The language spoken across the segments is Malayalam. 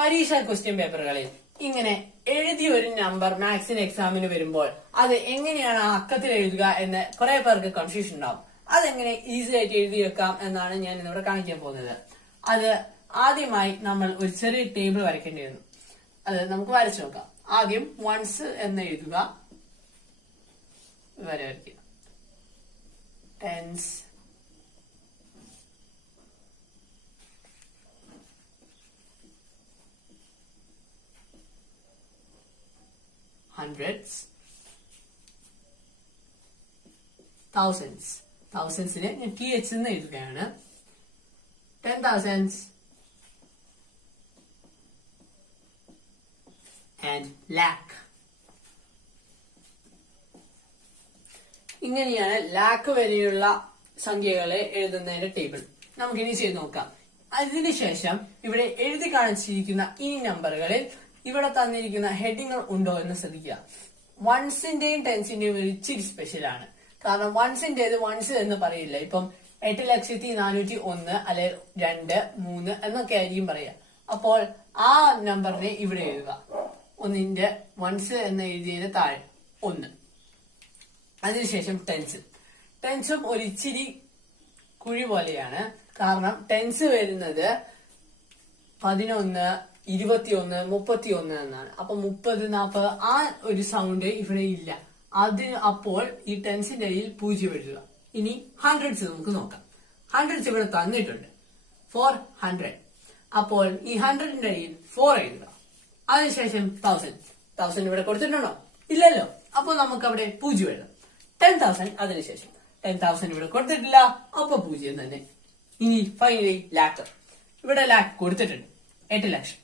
പരീക്ഷാ ക്വസ്റ്റ്യൻ പേപ്പറുകളിൽ ഇങ്ങനെ എഴുതിയ ഒരു നമ്പർ മാത്സിന് എക്സാമിന് വരുമ്പോൾ അത് എങ്ങനെയാണ് ആ അക്കത്തിൽ എഴുതുക എന്ന് കുറെ പേർക്ക് കൺഫ്യൂഷൻ ഉണ്ടാവും. അതെങ്ങനെ ഈസി ആയിട്ട് എഴുതി വെക്കാം എന്നാണ് ഞാൻ ഇന്നിവിടെ കാണിക്കാൻ പോകുന്നത്. അത് ആദ്യമായി നമ്മൾ ഒരു ചെറിയ ടേബിൾ വരയ്ക്കേണ്ടി വന്നു. അത് നമുക്ക് വരച്ചു നോക്കാം. ആദ്യം വൺസ് എന്ന് എഴുതുക, വരയ്ക്കുക. Tense, hundreds, thousands. തൗസൻഡ്സിന് ഞാൻ TH എന്ന് എഴുതുകയാണ്. 10,000s and lakh. ഇങ്ങനെയാണ് ലാക്ക് വരെയുള്ള സംഖ്യകളെ എഴുതുന്നതിന്റെ ടേബിൾ. നമുക്കിനി ചെയ്ത് നോക്കാം. അതിനുശേഷം ഇവിടെ എഴുതി കാണിച്ചിരിക്കുന്ന ഈ നമ്പറുകളിൽ ഇവിടെ തന്നിരിക്കുന്ന ഹെഡിങ്ങൾ ഉണ്ടോ എന്ന് ശ്രദ്ധിക്കുക. വൺസിന്റെയും ടെൻസിന്റെയും ഒരു ഇച്ചിരി സ്പെഷ്യലാണ്. കാരണം വൺസിന്റേത് വൺസ് എന്ന് പറയില്ല. ഇപ്പം 8,401 അല്ലെ 2, 3 എന്നൊക്കെ ആയിരിക്കും പറയുക. അപ്പോൾ ആ നമ്പറിനെ ഇവിടെ എഴുതുക. ഒന്നിന്റെ വൺസ് എന്ന് എഴുതിയതിന് താഴെ 1. അതിനുശേഷം ടെൻസും ഒരു ഇച്ചിരി കുഴി പോലെയാണ്. കാരണം ടെൻസ് വരുന്നത് 11, 21, 31 എന്നാണ്. അപ്പൊ 30, 40 ആ ഒരു സൗണ്ട് ഇവിടെ ഇല്ല. അപ്പോൾ ഈ ടെൻസിന്റെ അടിയിൽ 0 എഴുതുക. ഇനി ഹൺഡ്രഡ്സ് നമുക്ക് നോക്കാം. ഹൺഡ്രഡ്സ് ഇവിടെ തന്നിട്ടുണ്ട് 400. അപ്പോൾ ഈ 100ന്റെ അടിയിൽ 4 എഴുതുക. അതിനുശേഷം 1000 ഇവിടെ കൊടുത്തിട്ടുണ്ടോ? ഇല്ലല്ലോ. അപ്പോൾ നമുക്ക് അവിടെ 0 എഴുതാം. 10,000 അതിനുശേഷം 10,000 ഇവിടെ കൊടുത്തിട്ടില്ല, അപ്പൊ 0 തന്നെ. ഇനി ഫൈനലി ലാക്ക്. ഇവിടെ ലാക്ക് കൊടുത്തിട്ടുണ്ട് 8 ലക്ഷം.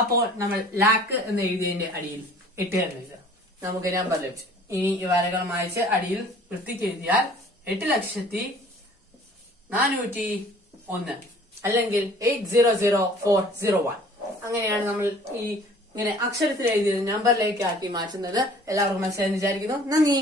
അപ്പോൾ നമ്മൾ ലാക്ക് എന്ന് എഴുതിയതിന്റെ അടിയിൽ 8 എന്ന് എഴുതുക. നമുക്ക് നമ്പർ ലഭിച്ചു. ഇനി ഈ വരകൾ മായ്ച്ച് അടിയിൽ വൃത്തിക്ക് എഴുതിയാൽ 8,04,101 അല്ലെങ്കിൽ 8,004,01. അങ്ങനെയാണ് നമ്മൾ ഈ ഇങ്ങനെ അക്ഷരത്തിൽ എഴുതിയത് നമ്പറിലേക്ക് ആക്കി മാറ്റുന്നത്. എല്ലാവർക്കും മനസ്സിലായെന്ന് വിചാരിക്കുന്നു. നന്ദി.